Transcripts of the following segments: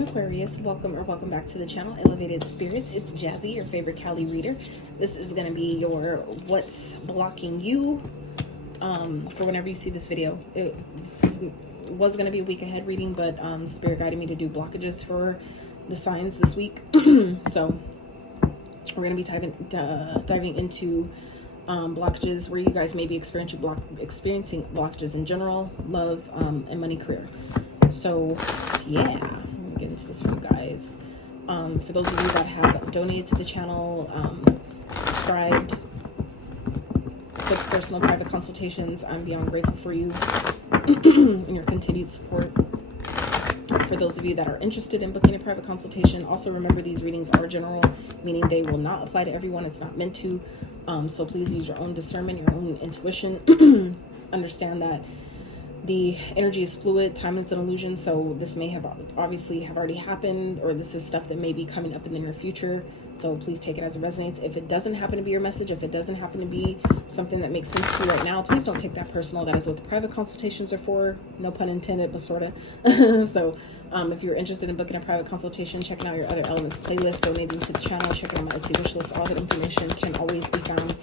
on, Aquarius. Welcome back to the channel, Elevated Spirits. It's Jazzy, your favorite Cali reader. This is going to be your what's blocking you for whenever you see this video. It was going to be a week ahead reading, but Spirit guided me to do blockages for the signs this week. So we're going to be diving into blockages where you guys may be experiencing blockages in general, love, and money, career. So yeah, I'm gonna get into this for you guys. For those of you that have donated to the channel, subscribed, booked personal private consultations, I'm beyond grateful for you and your continued support. For those of you that are interested in booking a private consultation, also remember these readings are general, meaning they will not apply to everyone. It's not meant to. So please use your own discernment, your own intuition. Understand that the energy is fluid, time is an illusion, so this may have obviously already happened, or this is stuff that may be coming up in the near future. So please take it as it resonates. If it doesn't happen to be your message, if it doesn't happen to be something that makes sense to you right now, please don't take that personal. That is what the private consultations are for. No pun intended, but sort of. So if you're interested in booking a private consultation, checking out your other elements playlist, donating to the channel, checking out my Etsy wish list, all that information can always be found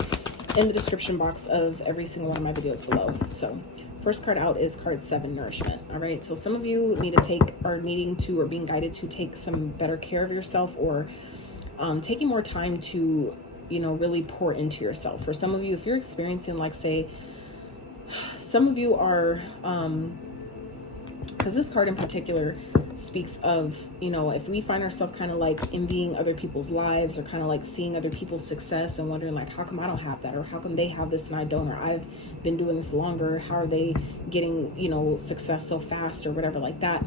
in the description box of every single one of my videos below. So first card out is card 7, nourishment. All right, so some of you need to take, are needing to, or being guided to take some better care of yourself, or taking more time to, you know, really pour into yourself. For some of you, if you're experiencing, like, say, some of you are, because this card in particular speaks of, you know, if we find ourselves kind of like envying other people's lives, or kind of like seeing other people's success and wondering, like, how come I don't have that, or how come they have this and I don't, or I've been doing this longer, how are they getting, you know, success so fast, or whatever like that.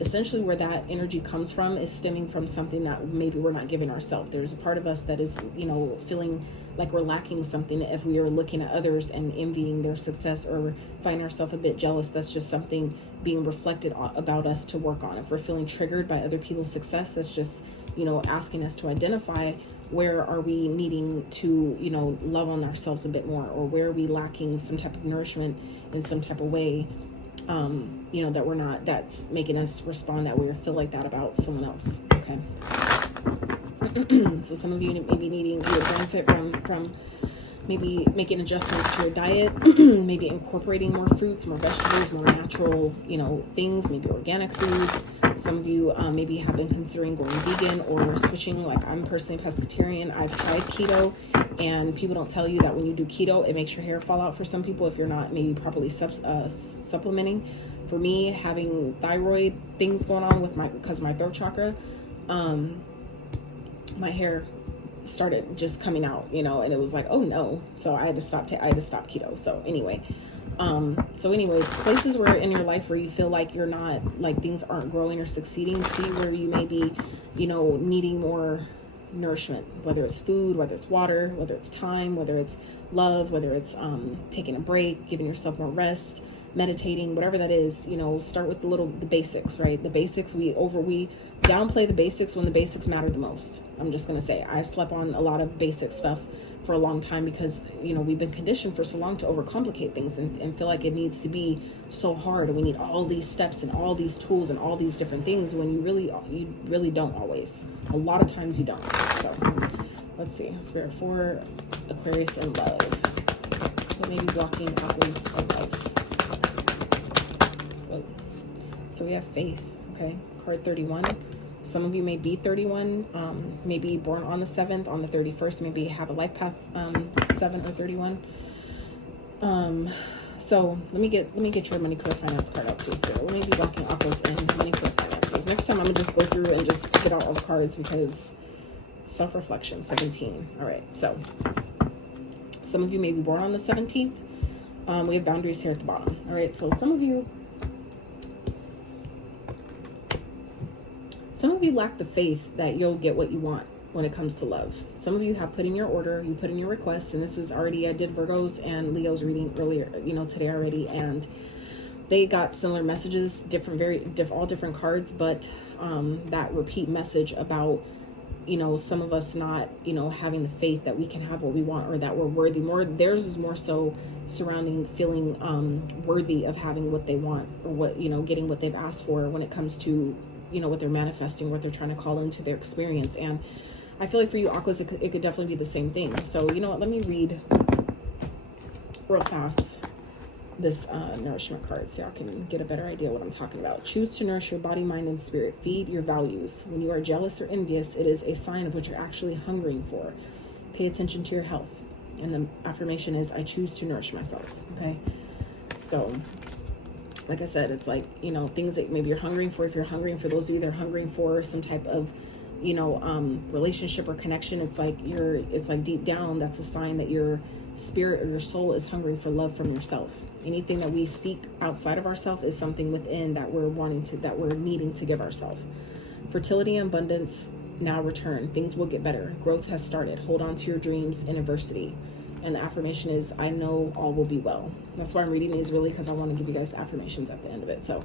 Essentially where that energy comes from is stemming from something that maybe we're not giving ourselves. There's a part of us that is, you know, feeling like we're lacking something if we are looking at others and envying their success, or finding ourselves a bit jealous. That's just something being reflected about us to work on. If we're feeling triggered by other people's success, that's just, you know, asking us to identify where are we needing to, you know, love on ourselves a bit more, or where are we lacking some type of nourishment in some type of way, you know, that we're not, that's making us respond that way or feel like that about someone else. Okay. So some of you may be needing to benefit from maybe making adjustments to your diet, maybe incorporating more fruits, more vegetables, more natural, you know, things, maybe organic foods. Some of you maybe have been considering going vegan or switching. Like, I'm personally pescatarian. I've tried keto, and people don't tell you that when you do keto, it makes your hair fall out for some people if you're not maybe properly supplementing. For me, having thyroid things going on with because of my throat chakra, my hair started just coming out, you know, and it was like, oh no. So I had to stop keto. So anyway, places where in your life where you feel like you're not, like, things aren't growing or succeeding, see where you may be, you know, needing more nourishment, whether it's food, whether it's water, whether it's time, whether it's love, whether it's taking a break, giving yourself more rest, meditating, whatever that is. You know, start with the basics, right? The basics, we downplay the basics when the basics matter the most. I'm just going to say, I slept on a lot of basic stuff for a long time because, you know, we've been conditioned for so long to overcomplicate things and feel like it needs to be so hard, and we need all these steps and all these tools and all these different things, when you really don't always. A lot of times you don't. So let's see. Spirit for Aquarius and love. What may be blocking Aquarius and love? Whoa. So we have faith. Okay. Card 31. Some of you may be 31, maybe born on the 7th, on the 31st, maybe have a life path 7 or 31. So let me get your money, career, finance card out too. So let me be blocking Aquarius and money, career, finances. Next time I'm gonna just go through and just get out all the cards, because self-reflection, 17. All right, so some of you may be born on the 17th. We have boundaries here at the bottom. All right, so some of you lack the faith that you'll get what you want when it comes to love. Some of you have put in your order, you put in your requests, and this is already, I did Virgos and Leos reading earlier, you know, today already, and they got similar messages, all different cards, but that repeat message about, you know, some of us not, you know, having the faith that we can have what we want, or that we're worthy. More, theirs is more so surrounding feeling worthy of having what they want, or what, you know, getting what they've asked for when it comes to you know, what they're manifesting, what they're trying to call into their experience. And I feel like for you Aquas, it could definitely be the same thing. So, you know what, let me read real fast this nourishment card so y'all can get a better idea what I'm talking about. Choose to nourish your body, mind, and spirit. Feed your values. When you are jealous or envious, it is a sign of what you're actually hungering for. Pay attention to your health. And the affirmation is, I choose to nourish myself. Okay. So, like I said, it's like, you know, things that maybe you're hungering for. If you're hungering, for those of you that are hungering for some type of, you know, relationship or connection, it's like deep down, that's a sign that your spirit or your soul is hungering for love from yourself. Anything that we seek outside of ourselves is something within that we're needing to give ourselves. Fertility and abundance now return. Things will get better. Growth has started. Hold on to your dreams in adversity. And the affirmation is, I know all will be well. That's why I'm reading these, really, because I want to give you guys the affirmations at the end of it. So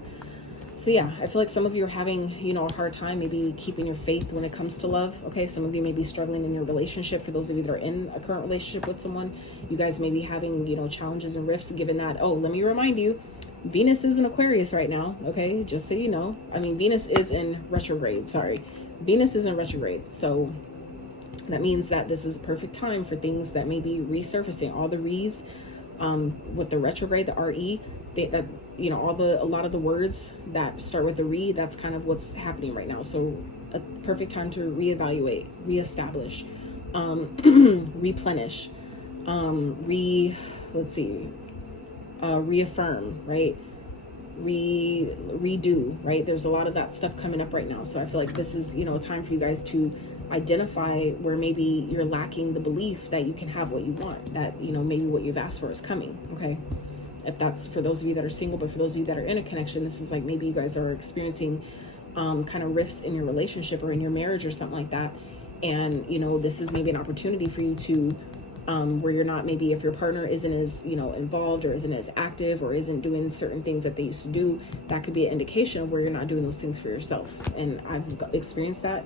yeah, I feel like some of you are having, you know, a hard time maybe keeping your faith when it comes to love. Okay, some of you may be struggling in your relationship. For those of you that are in a current relationship with someone, you guys may be having, you know, challenges and rifts, given that, oh, let me remind you, Venus is in Aquarius right now. Okay, just so you know. I mean, Venus is in retrograde. Sorry, Venus is in retrograde. So that means that this is a perfect time for things that may be resurfacing. All the re's, with the retrograde, the RE, that, you know, a lot of the words that start with the re, that's kind of what's happening right now. So a perfect time to reevaluate, reestablish, replenish, reaffirm, right? Redo, right? There's a lot of that stuff coming up right now. So I feel like this is, you know, a time for you guys to identify where maybe you're lacking the belief that you can have what you want, that, you know, maybe what you've asked for is coming. Okay, if that's for those of you that are single. But for those of you that are in a connection, this is like maybe you guys are experiencing kind of rifts in your relationship or in your marriage or something like that. And, you know, this is maybe an opportunity for you to where you're not, maybe if your partner isn't as, you know, involved or isn't as active or isn't doing certain things that they used to do, that could be an indication of where you're not doing those things for yourself. And I've experienced that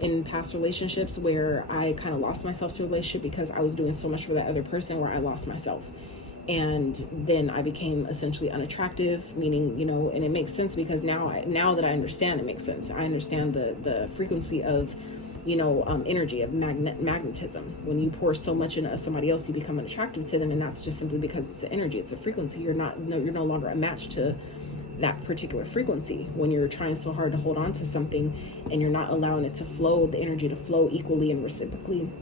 in past relationships where I kind of lost myself to a relationship because I was doing so much for that other person, where I lost myself. And then I became essentially unattractive, meaning, you know, and it makes sense because now that I understand, it makes sense. I understand the frequency of, you know, energy, of magnetism. When you pour so much into somebody else, you become unattractive to them. And that's just simply because it's an energy, it's a frequency. You're no longer a match to that particular frequency when you're trying so hard to hold on to something and you're not allowing it to flow, the energy to flow equally and reciprocally.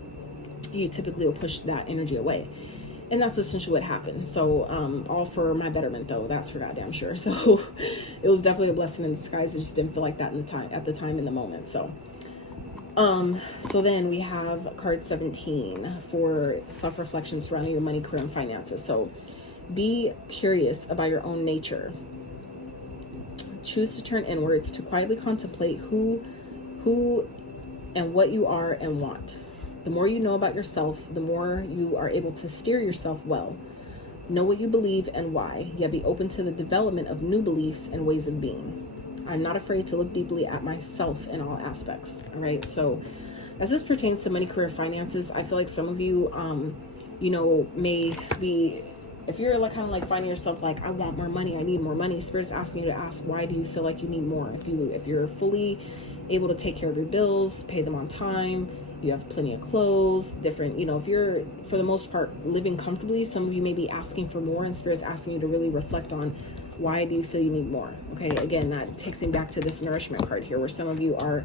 You typically will push that energy away. And that's essentially what happened. So all for my betterment, though, that's for goddamn sure. So it was definitely a blessing in disguise. I just didn't feel like that at the time in the moment. So then we have card 17 for self-reflection surrounding your money, career, and finances. So be curious about your own nature. Choose to turn inwards to quietly contemplate who and what you are and want. The more you know about yourself, the more you are able to steer yourself well. Know what you believe and why, yet be open to the development of new beliefs and ways of being. I'm not afraid to look deeply at myself in all aspects. All right. So as this pertains to money, career, finances, I feel like some of you, you know, may be, if you're like kind of like finding yourself like, I want more money, I need more money, Spirit's asking you to ask, why do you feel like you need more? If you're fully able to take care of your bills, pay them on time, you have plenty of clothes, different, you know, if you're for the most part living comfortably, some of you may be asking for more, and Spirit's asking you to really reflect on, why do you feel you need more? Okay, again, that takes me back to this nourishment card here, where some of you are,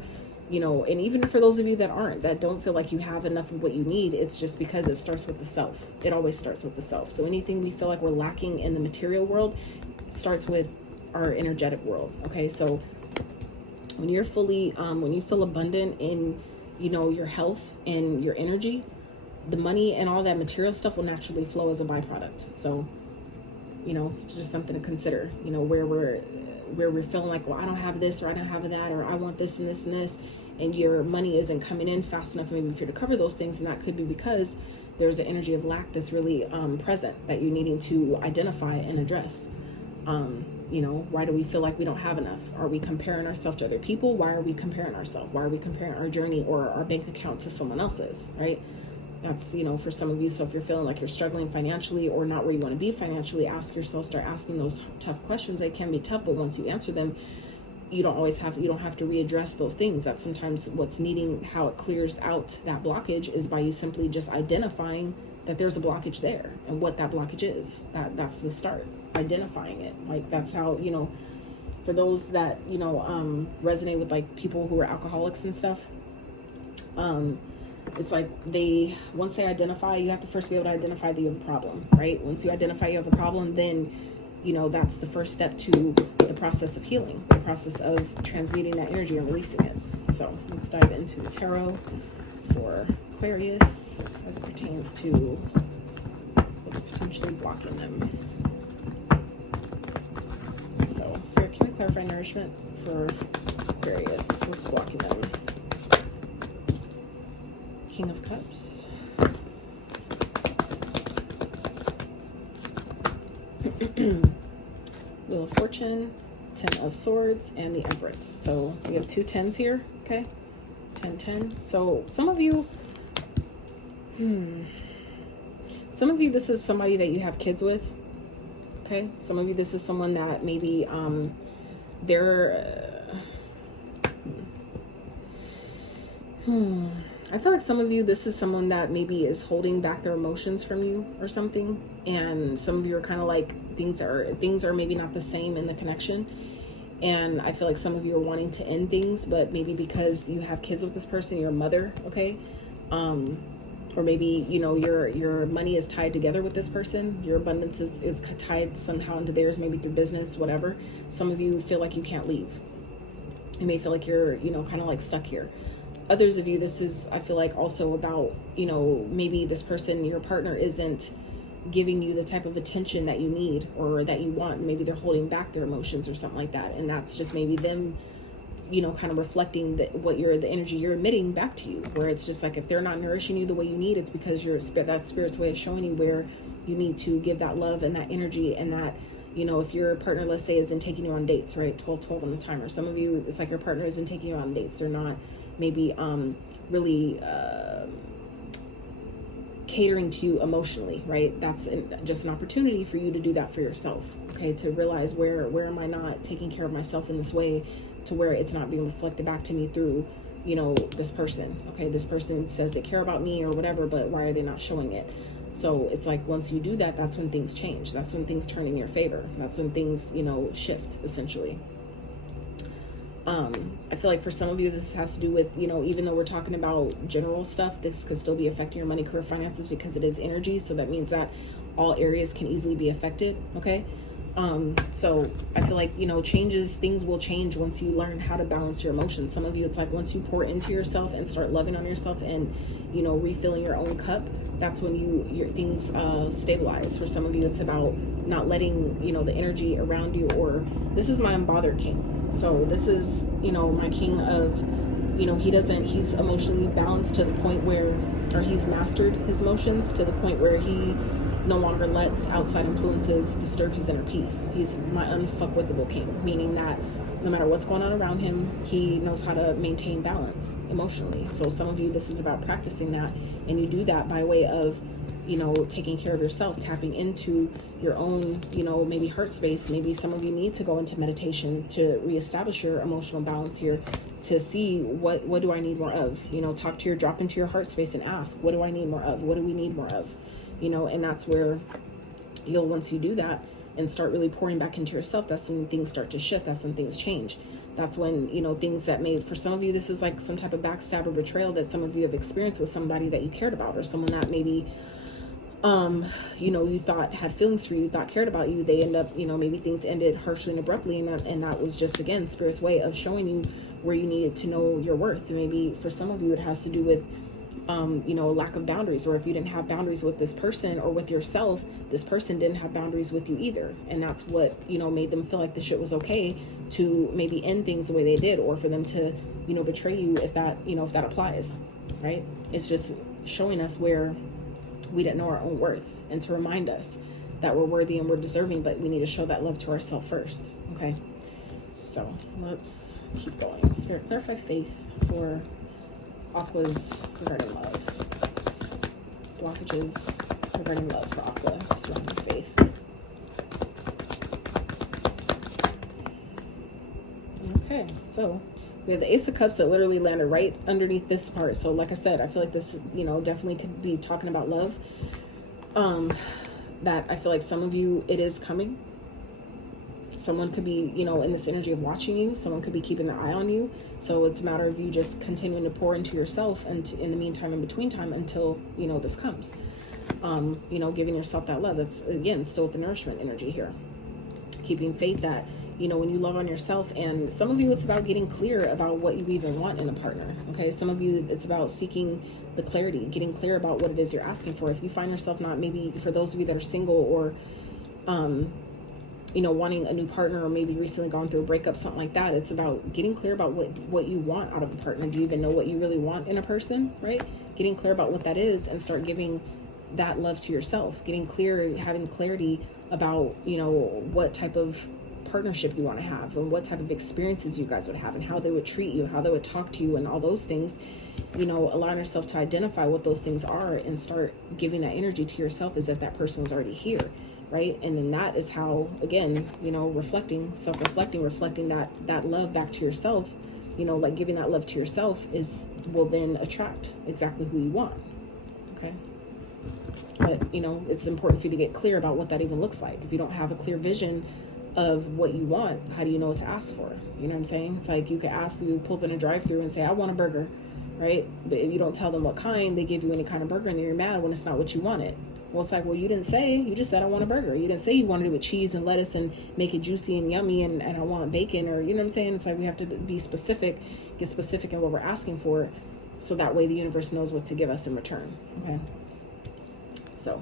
you know, and even for those of you that don't feel like you have enough of what you need, it's just because it starts with the self. It always starts with the self. So anything we feel like we're lacking in the material world starts with our energetic world. Okay, so when you're fully, when you feel abundant in, you know, your health and your energy, the money and all that material stuff will naturally flow as a byproduct. So, you know, it's just something to consider, you know, where we're feeling like, well, I don't have this, or I don't have that, or I want this and this and this, and your money isn't coming in fast enough maybe for you to cover those things. And that could be because there's an energy of lack that's really present that you're needing to identify and address. You know, why do we feel like we don't have enough? Are we comparing ourselves to other people? Why are we comparing ourselves? Why are we comparing our journey or our bank account to someone else's, right? That's, you know, for some of you. So if you're feeling like you're struggling financially or not where you want to be financially, ask yourself, start asking those tough questions. They can be tough, but once you answer them, you don't have to readdress those things. That's sometimes what's needing, how it clears out that blockage is by you simply just identifying that there's a blockage there and what that blockage is. That's the start, identifying it. Like, that's how, you know, for those that, you know, resonate with like people who are alcoholics and stuff, it's like once they identify, you have to first be able to identify that you have a problem, right? Once you identify you have a problem, then, you know, that's the first step to the process of healing, the process of transmuting that energy and releasing it. So let's dive into the tarot for Aquarius as it pertains to what's potentially blocking them. So, Spirit, can we clarify nourishment for Aquarius? What's blocking them? King of Cups. Wheel of Fortune, 10 of Swords, and the Empress. So we have 2 10s here, okay? 10, 10. So some of you, this is somebody that you have kids with, okay? Some of you, this is someone that maybe I feel like some of you, this is someone that maybe is holding back their emotions from you or something. And some of you are kind of like, things are maybe not the same in the connection. And I feel like some of you are wanting to end things, but maybe because you have kids with this person, you're a mother, okay? Or maybe, you know, your money is tied together with this person. Your abundance is tied somehow into theirs, maybe through business, whatever. Some of you feel like you can't leave. You may feel like you're, you know, kind of like stuck here. Others of you, this is, I feel like, also about, you know, maybe this person, your partner, isn't giving you the type of attention that you need or that you want. Maybe they're holding back their emotions or something like that. And that's just maybe them, you know, kind of reflecting the energy you're emitting back to you, where it's just like, if they're not nourishing you the way you need, it's because that's Spirit's way of showing you where you need to give that love and that energy. And that, you know, if your partner, let's say, isn't taking you on dates, right? 12 on the timer. Some of you, it's like your partner isn't taking you on dates. They're not maybe really catering to you emotionally, right? That's just an opportunity for you to do that for yourself, okay? To realize where am I not taking care of myself in this way, to where it's not being reflected back to me through, you know, this person, okay? This person says they care about me or whatever, but why are they not showing it? So it's like, once you do that, that's when things change. That's when things turn in your favor. That's when things, you know, shift, essentially. I feel like for some of you, this has to do with, you know, even though we're talking about general stuff, this could still be affecting your money, career, finances, because it is energy. So that means that all areas can easily be affected, okay? So I feel like, you know, things will change once you learn how to balance your emotions. Some of you, it's like, once you pour into yourself and start loving on yourself and, you know, refilling your own cup, that's when your things stabilize. For some of you, it's about not letting, you know, the energy around you, or this is my unbothered king. So this is, you know, my king of, you know, he's emotionally balanced to the point where, or he's mastered his emotions to the point where he no longer lets outside influences disturb his inner peace. He's my unfuckwithable king, meaning that no matter what's going on around him, he knows how to maintain balance emotionally. So some of you, this is about practicing that, and you do that by way of, you know, taking care of yourself, tapping into your own, you know, maybe heart space. Maybe some of you need to go into meditation to reestablish your emotional balance here, to see what do I need more of, you know, drop into your heart space and ask, what do I need more of? What do we need more of? You know, and that's where once you do that and start really pouring back into yourself, that's when things start to shift. That's when things change. That's when, you know, things that for some of you, this is like some type of backstab or betrayal that some of you have experienced with somebody that you cared about, or someone that maybe, you know, you thought had feelings for you, thought cared about you. They end up, you know, maybe things ended harshly and abruptly, and that was just, again, Spirit's way of showing you where you needed to know your worth. And maybe for some of you, it has to do with, you know, lack of boundaries, or if you didn't have boundaries with this person or with yourself, this person didn't have boundaries with you either. And that's what, you know, made them feel like the shit was okay to maybe end things the way they did, or for them to, you know, betray you, if that applies, right? It's just showing us where we didn't know our own worth, and to remind us that we're worthy and we're deserving, but we need to show that love to ourselves first, okay? So let's keep going. Spirit, clarify faith for Aqua's regarding love. Blockages regarding love for Aqua surrounding faith. Okay, so we have the Ace of Cups that literally landed right underneath this part. So like I said, I feel like this, you know, definitely could be talking about love. That I feel like some of you, it is coming. Someone could be, you know, in this energy of watching you. Someone could be keeping their eye on you. So it's a matter of you just continuing to pour into yourself, and in the meantime, in between time, until, you know, this comes. You know, giving yourself that love. That's, again, still with the nourishment energy here. Keeping faith that, you know, when you love on yourself, and some of you, it's about getting clear about what you even want in a partner. Okay, some of you, it's about seeking the clarity, getting clear about what it is you're asking for. If you find yourself not, maybe for those of you that are single, or you know, wanting a new partner, or maybe recently gone through a breakup, something like that, it's about getting clear about what you want out of a partner. Do you even know what you really want in a person, right? Getting clear about what that is, and start giving that love to yourself. Getting clear, having clarity about, you know, what type of partnership you want to have, and what type of experiences you guys would have, and how they would treat you, how they would talk to you, and all those things. You know, allowing yourself to identify what those things are, and start giving that energy to yourself as if that person was already here, right? And then that is how, again, you know, reflecting, self-reflecting, reflecting that love back to yourself, you know, like giving that love to yourself will then attract exactly who you want. Okay. But, you know, it's important for you to get clear about what that even looks like. If you don't have a clear vision of what you want, how do you know what to ask for? You know what I'm saying? It's like you could ask, you pull up in a drive-thru and say, I want a burger, right? But if you don't tell them what kind, they give you any kind of burger, and you're mad when it's not what you wanted. Well, it's like, well, you didn't say, you just said, I want a burger. You didn't say you wanted it with cheese and lettuce and make it juicy and yummy, and I want bacon, or, you know what I'm saying? It's like we have to be specific, get specific in what we're asking for, so that way the universe knows what to give us in return. Okay. So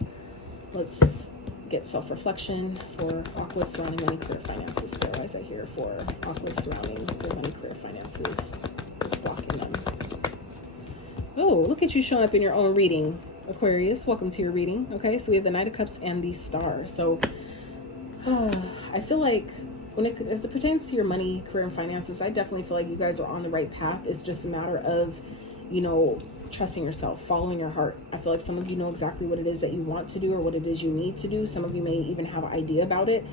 let's get self-reflection for Aqua surrounding money, career, finances. Where is it here for Aqua surrounding your money, career, finances? Blocking them. Oh, look at you showing up in your own reading, Aquarius. Welcome to your reading. Okay, so we have the Knight of Cups and the Star. So I feel like as it pertains to your money, career, and finances, I definitely feel like you guys are on the right path. It's just a matter of, you know, trusting yourself, following your heart. I feel like some of you know exactly what it is that you want to do, or what it is you need to do. Some of you may even have an idea about it,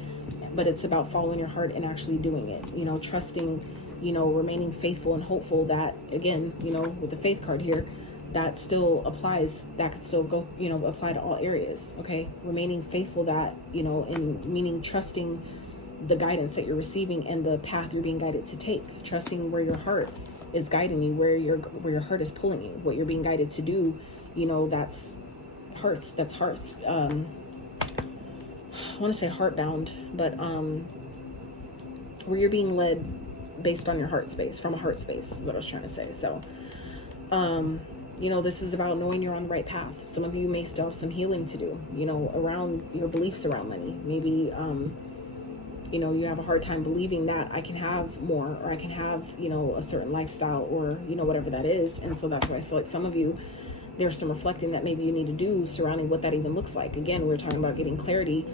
but it's about following your heart and actually doing it. You know, trusting, you know, remaining faithful and hopeful that, again, you know, with the Faith card here, that still applies. That could still go, you know, apply to all areas. Okay, remaining faithful, that, you know, in meaning trusting the guidance that you're receiving and the path you're being guided to take. Trusting where your heart is guiding you, where your heart is pulling you, what you're being guided to do. You know, that's hearts. I want to say heart-bound, but where you're being led based on your heart space, from a heart space is what I was trying to say. So you know, this is about knowing you're on the right path. Some of you may still have some healing to do, you know, around your beliefs around money. Maybe you know, you have a hard time believing that I can have more, or I can have, you know, a certain lifestyle, or, you know, whatever that is. And so that's why I feel like some of you, there's some reflecting that maybe you need to do surrounding what that even looks like. Again, we're talking about getting clarity.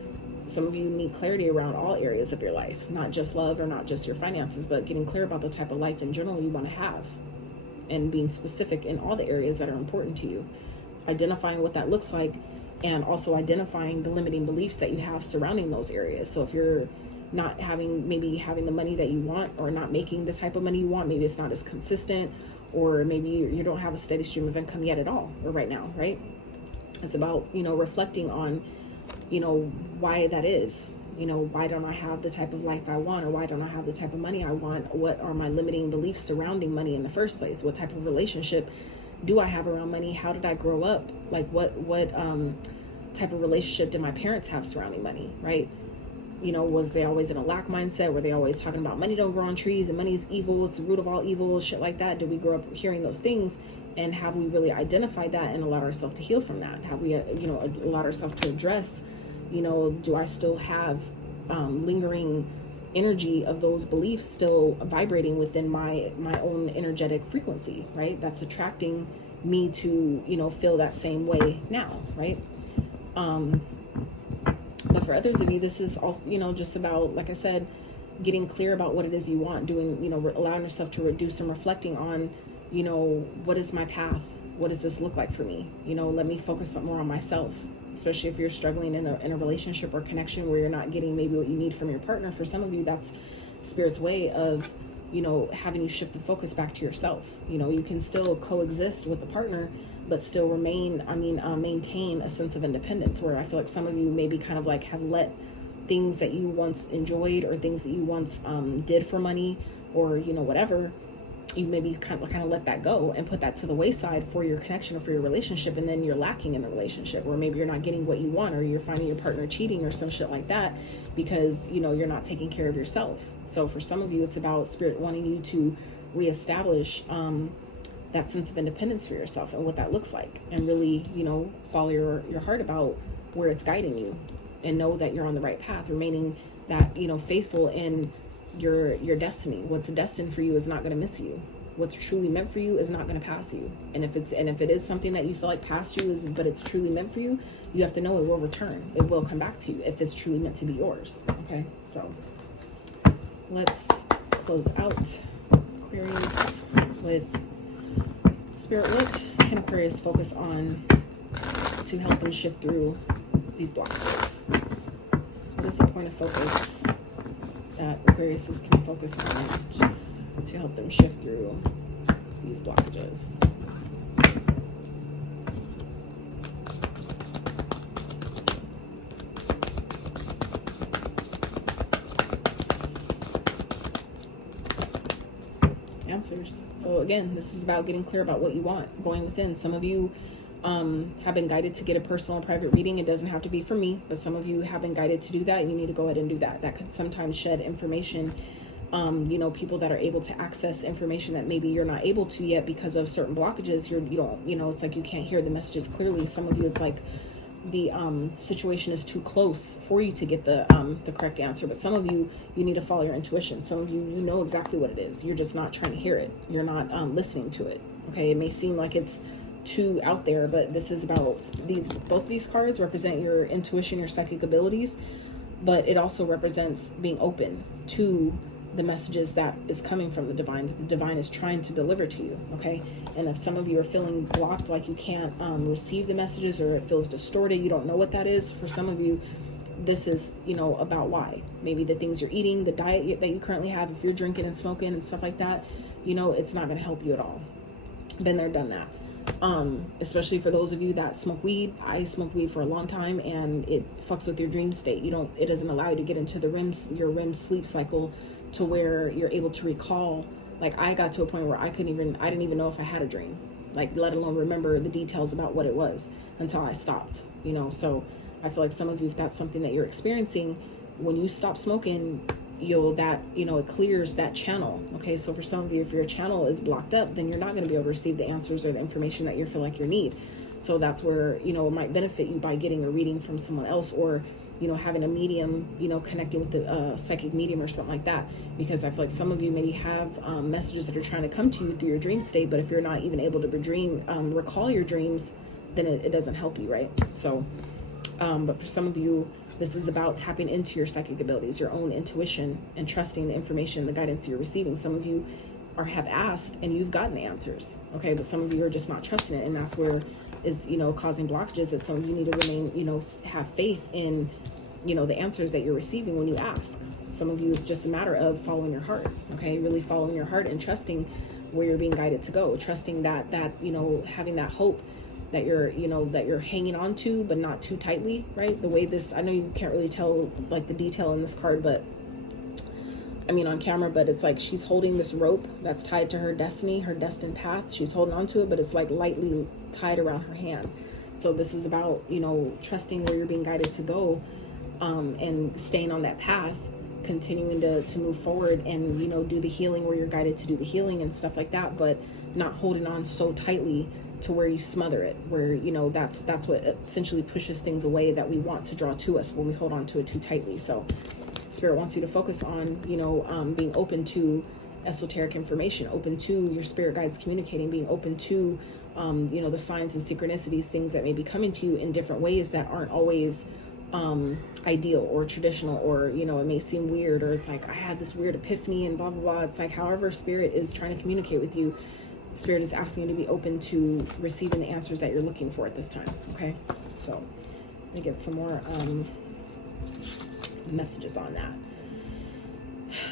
Some of you need clarity around all areas of your life, not just love, or not just your finances, but getting clear about the type of life in general you want to have, and being specific in all the areas that are important to you, identifying what that looks like, and also identifying the limiting beliefs that you have surrounding those areas. So if you're not having the money that you want, or not making the type of money you want, maybe it's not as consistent, or maybe you don't have a steady stream of income yet at all, or right now, right? It's about, you know, reflecting on, you know, why that is. You know, why don't I have the type of life I want, or why don't I have the type of money I want? What are my limiting beliefs surrounding money in the first place? What type of relationship do I have around money? How did I grow up? Like what type of relationship did my parents have surrounding money, right? You know, was they always in a lack mindset? Were they always talking about money don't grow on trees and money is evil, it's the root of all evil, shit like that? Did we grow up hearing those things? And have we really identified that and allowed ourselves to heal from that? Have we, you know, allowed ourselves to address, you know, do I still have lingering energy of those beliefs still vibrating within my own energetic frequency, right? That's attracting me to, you know, feel that same way now, right? But for others of you, this is also, you know, just about, like I said, getting clear about what it is you want, doing, you know, allowing yourself to do some reflecting on, you know, what is my path? What does this look like for me? You know, let me focus more on myself, especially if you're struggling in a relationship or connection where you're not getting maybe what you need from your partner. For some of you, that's Spirit's way of, you know, having you shift the focus back to yourself. You know, you can still coexist with the partner, but still remain, maintain a sense of independence, where I feel like some of you maybe kind of like have let things that you once enjoyed or things that you once did for money, or, you know, whatever, you maybe kind of let that go and put that to the wayside for your connection or for your relationship, and then you're lacking in the relationship, or maybe you're not getting what you want, or you're finding your partner cheating or some shit like that because, you know, you're not taking care of yourself. So for some of you, it's about Spirit wanting you to reestablish that sense of independence for yourself and what that looks like, and really, you know, follow your heart about where it's guiding you, and know that you're on the right path, remaining that, you know, faithful in your destiny. What's destined for you is not going to miss you. What's truly meant for you is not going to pass you. And if it is something that you feel like passed you, but it's truly meant for you, you have to know it will return. It will come back to you if it's truly meant to be yours. Okay, so let's close out Aquarius with Spirit. What can Aquarius focus on to help them shift through these blockages? What is the point of focus that Aquarius can focus on to help them shift through these blockages? Answers. So again, this is about getting clear about what you want, going within. Some of you have been guided to get a personal and private reading. It doesn't have to be for me, but some of you have been guided to do that, and you need to go ahead and do that. That could sometimes shed information, you know, people that are able to access information that maybe you're not able to yet because of certain blockages. You don't, you know, it's like you can't hear the messages clearly. Some of you, it's like the situation is too close for you to get the correct answer. But some of you, you need to follow your intuition. Some of you, you know exactly what it is. You're just not trying to hear it. You're not listening to it. Okay, it may seem like it's too out there, but this is about both of these cards represent your intuition, your psychic abilities, but it also represents being open to the messages that is coming from the divine, that the divine is trying to deliver to you. Okay, and if some of you are feeling blocked, like you can't receive the messages, or it feels distorted, you don't know what that is, for some of you, this is, you know, about why. Maybe the things you're eating, the diet that you currently have, if you're drinking and smoking and stuff like that, you know, it's not going to help you at all. Been there, done that. Especially for those of you that smoke weed. I smoked weed for a long time, and it fucks with your dream state. It doesn't allow you to get into your REM sleep cycle, to where you're able to recall. Like, I got to a point where I didn't even know if I had a dream, like, let alone remember the details about what it was, until I stopped, you know. So I feel like some of you, if that's something that you're experiencing, when you stop smoking, it clears that channel. Okay, so for some of you, if your channel is blocked up, then you're not going to be able to receive the answers or the information that you feel like you need. So that's where, you know, it might benefit you by getting a reading from someone else, or, you know, having a medium, you know, connecting with the psychic medium or something like that. Because I feel like some of you maybe have messages that are trying to come to you through your dream state, but if you're not even able to recall your dreams, then it doesn't help you, right? So but for some of you, this is about tapping into your psychic abilities, your own intuition, and trusting the information, the guidance you're receiving. Some of you have asked and you've gotten answers, okay? But some of you are just not trusting it, and that's where is, you know, causing blockages. That some of you need to remain, you know, have faith in, you know, the answers that you're receiving when you ask. Some of you, it's just a matter of following your heart, okay? Really following your heart and trusting where you're being guided to go, trusting that, you know, having that hope that you're hanging on to, but not too tightly, right? The way this, I know you can't really tell like the detail in this card, but I mean on camera, but it's like she's holding this rope that's tied to her destiny, her destined path. She's holding on to it, but it's like lightly tied around her hand. So this is about, you know, trusting where you're being guided to go, and staying on that path, continuing to move forward, and, you know, do the healing where you're guided to do the healing and stuff like that, but not holding on so tightly to where you smother it, where, you know, that's what essentially pushes things away that we want to draw to us when we hold on to it too tightly. So Spirit wants you to focus on, you know, being open to esoteric information, open to your spirit guides communicating, being open to, you know, the signs and synchronicities, things that may be coming to you in different ways that aren't always ideal or traditional, or, you know, it may seem weird, or it's like, I had this weird epiphany and blah, blah, blah. It's like, however Spirit is trying to communicate with you, Spirit is asking you to be open to receiving the answers that you're looking for at this time. Okay, so let me get some more messages on that.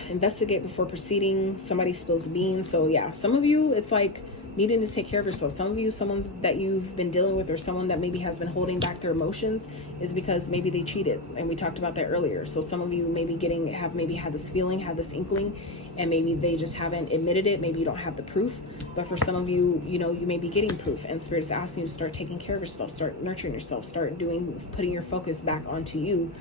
investigate before proceeding. Somebody spills the beans. So yeah, some of you, it's like needing to take care of yourself. Some of you, someone that you've been dealing with, or someone that maybe has been holding back their emotions, is because maybe they cheated, and we talked about that earlier. So some of you maybe have had this feeling, have this inkling, and maybe they just haven't admitted it. Maybe you don't have the proof, but for some of you, you know, you may be getting proof, and Spirit is asking you to start taking care of yourself, start nurturing yourself, start putting your focus back onto you,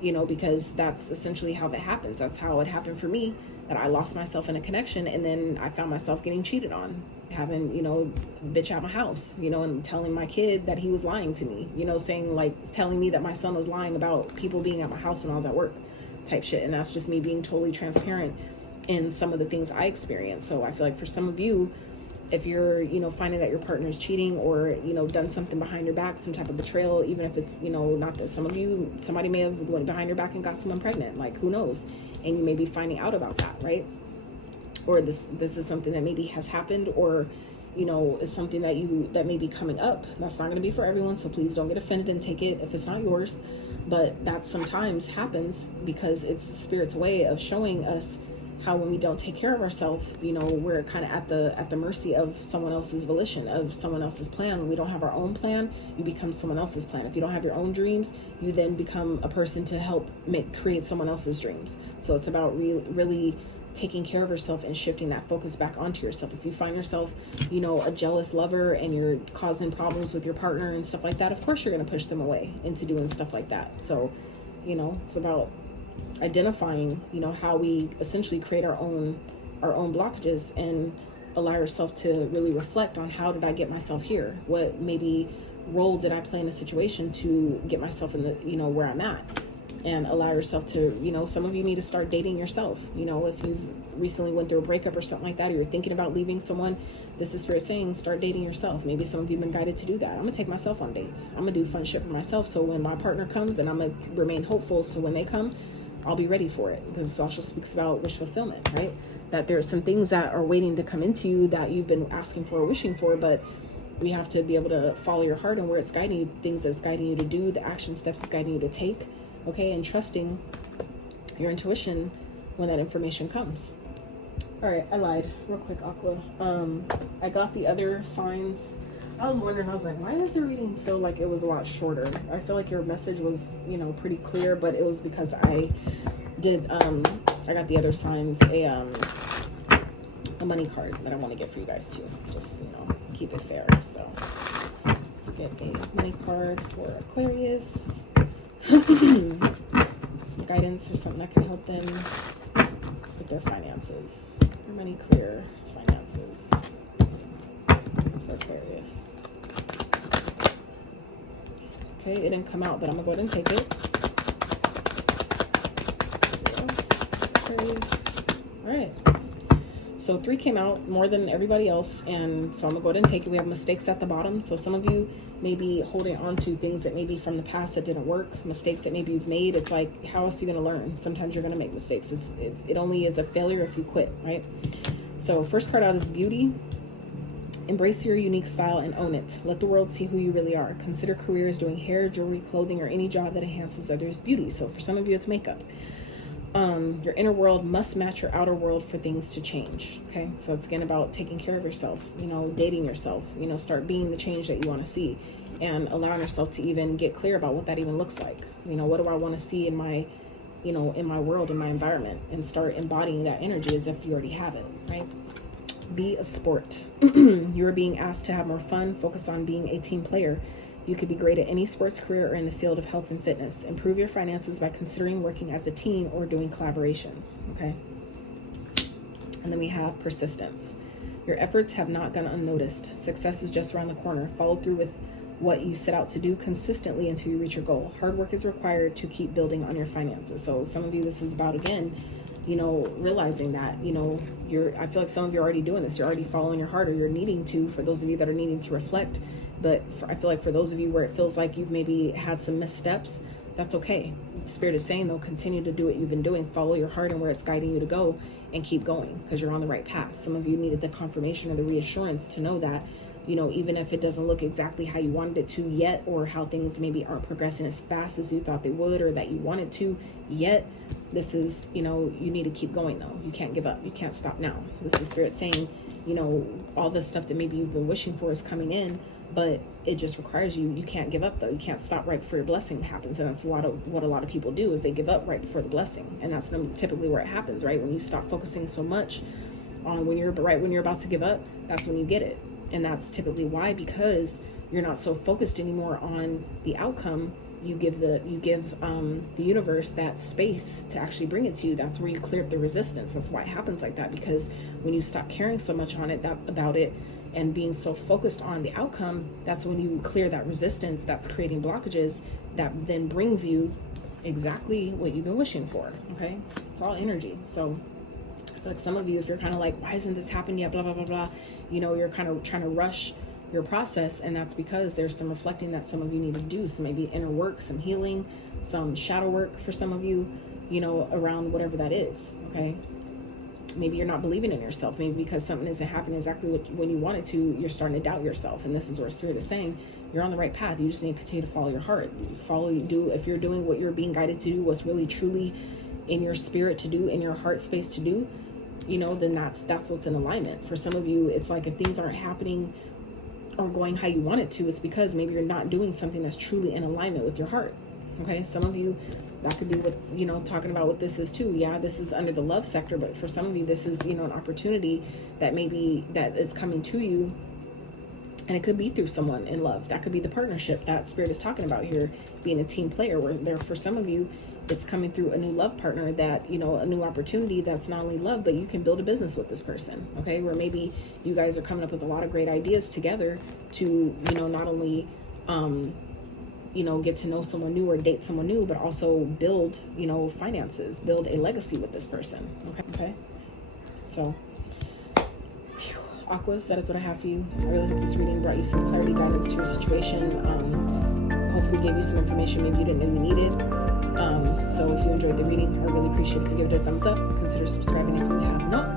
you know, because that's essentially how that happens. That's how it happened for me, that I lost myself in a connection, and then I found myself getting cheated on, having, you know, bitch out my house, you know, and telling my kid that he was lying to me, you know, telling me that my son was lying about people being at my house when I was at work, type shit. And that's just me being totally transparent in some of the things I experienced. So I feel like for some of you, if you're, you know, finding that your partner is cheating, or, you know, done something behind your back, some type of betrayal, even if it's, you know, not that some of you, somebody may have went behind your back and got someone pregnant, like, who knows? And you may be finding out about that, right? Or this is something that maybe has happened, or, you know, is something that may be coming up. That's not going to be for everyone, so please don't get offended and take it if it's not yours. But that sometimes happens because it's the Spirit's way of showing us how, when we don't take care of ourselves, you know, we're kind of at the mercy of someone else's volition, of someone else's plan. When we don't have our own plan, you become someone else's plan. If you don't have your own dreams, you then become a person to help create someone else's dreams. So it's about really taking care of yourself and shifting that focus back onto yourself. If you find yourself, you know, a jealous lover, and you're causing problems with your partner and stuff like that, of course you're going to push them away into doing stuff like that. So, you know, it's about identifying, you know, how we essentially create our own blockages, and allow yourself to really reflect on, how did I get myself here? What maybe role did I play in a situation to get myself in the, you know, where I'm at? And allow yourself to, you know, some of you need to start dating yourself. You know, if you've recently went through a breakup or something like that, or you're thinking about leaving someone, this is Spirit saying, start dating yourself. Maybe some of you have been guided to do that. I'm gonna take myself on dates. I'm gonna do fun shit for myself, so when my partner comes, then I'm gonna remain hopeful, so when they come, I'll be ready for it. Because this also speaks about wish fulfillment, right? That there are some things that are waiting to come into you that you've been asking for or wishing for, but we have to be able to follow your heart and where it's guiding you, things that's guiding you to do, the action steps it's guiding you to take, okay? And trusting your intuition when that information comes. All right, I lied real quick, Aqua. I got the other signs. I was wondering, I was like, why does the reading feel like it was a lot shorter? I feel like your message was, you know, pretty clear, but it was because I got the other signs a money card that I want to get for you guys too. Just, you know, keep it fair. So let's get a money card for Aquarius. Some guidance or something that can help them with their finances. Their money, career, finances for Aquarius. Okay, it didn't come out, but I'm gonna go ahead and take it. All right. So 3 came out, more than everybody else, and so I'm gonna go ahead and take it. We have mistakes at the bottom. So some of you may be holding on to things that maybe from the past that didn't work, mistakes that maybe you've made. It's like, how else are you gonna learn? Sometimes you're gonna make mistakes. It only is a failure if you quit, right? So first card out is beauty. Embrace your unique style and own it. Let the world see who you really are. Consider careers doing hair, jewelry, clothing, or any job that enhances others' beauty. So for some of you, it's makeup. Your inner world must match your outer world for things to change. Okay, so it's again about taking care of yourself, you know, dating yourself, you know, start being the change that you want to see, and allowing yourself to even get clear about what that even looks like. You know, what do I want to see in my, you know, in my world, in my environment, and start embodying that energy as if you already have it, right? Be a sport. You are being asked to have more fun, focus on being a team player. You could be great at any sports career or in the field of health and fitness. Improve your finances by considering working as a team or doing collaborations, okay? And then we have persistence. Your efforts have not gone unnoticed. Success is just around the corner. Follow through with what you set out to do consistently until you reach your goal. Hard work is required to keep building on your finances. So some of you, this is about, again, you know, realizing that, you know, I feel like some of you are already doing this. You're already following your heart, or you're needing to, for those of you that are needing to reflect. But I feel like for those of you where it feels like you've maybe had some missteps, that's okay. Spirit is saying, though, continue to do what you've been doing. Follow your heart and where it's guiding you to go, and keep going, because you're on the right path. Some of you needed the confirmation or the reassurance to know that, you know, even if it doesn't look exactly how you wanted it to yet, or how things maybe aren't progressing as fast as you thought they would, or that you wanted to yet, this is, you know, you need to keep going though. You can't give up. You can't stop now. This is Spirit saying, you know, all the stuff that maybe you've been wishing for is coming in, but it just requires you can't give up though. You can't stop right before your blessing happens. And that's what a lot of people do, is they give up right before the blessing. And that's typically where it happens, right? When you stop focusing so much on when you're about to give up, that's when you get it. And that's typically why, because you're not so focused anymore on the outcome. You give the universe that space to actually bring it to you. That's where you clear up the resistance. That's why it happens like that, because when you stop caring so much about it and being so focused on the outcome, that's when you clear that resistance that's creating blockages, that then brings you exactly what you've been wishing for. Okay, it's all energy. So I feel like some of you, if you're kind of like, why isn't this happening yet, blah blah blah blah, you know, you're kind of trying to rush your process, and that's because there's some reflecting that some of you need to do. So maybe inner work, some healing, some shadow work for some of you, you know, around whatever that is. Okay, maybe you're not believing in yourself. Maybe because something isn't happening exactly when you want it to, you're starting to doubt yourself. And this is where Spirit is saying you're on the right path. You just need to continue to follow your heart. If you're doing what you're being guided to do, what's really truly in your spirit to do, in your heart space to do, you know, then that's what's in alignment. For some of you, it's like if things aren't happening or going how you want it to, it's because maybe you're not doing something that's truly in alignment with your heart. Okay, some of you, that could be what, you know, talking about what this is too. Yeah, this is under the love sector, but for some of you, this is, you know, an opportunity that is coming to you, and it could be through someone in love. That could be the partnership that Spirit is talking about here, being a team player, where there, for some of you, it's coming through a new love partner, that, you know, a new opportunity that's not only love, but you can build a business with this person. Okay, where maybe you guys are coming up with a lot of great ideas together to, you know, not only you know, get to know someone new or date someone new, but also build, you know, finances, build a legacy with this person. Okay, so Aquas, that is what I have for you. I really hope this reading brought you some clarity, guidance to your situation. Hopefully gave you some information maybe you didn't know you needed. So if you enjoyed the reading, I really appreciate if you give it a thumbs up. Consider subscribing if you have not.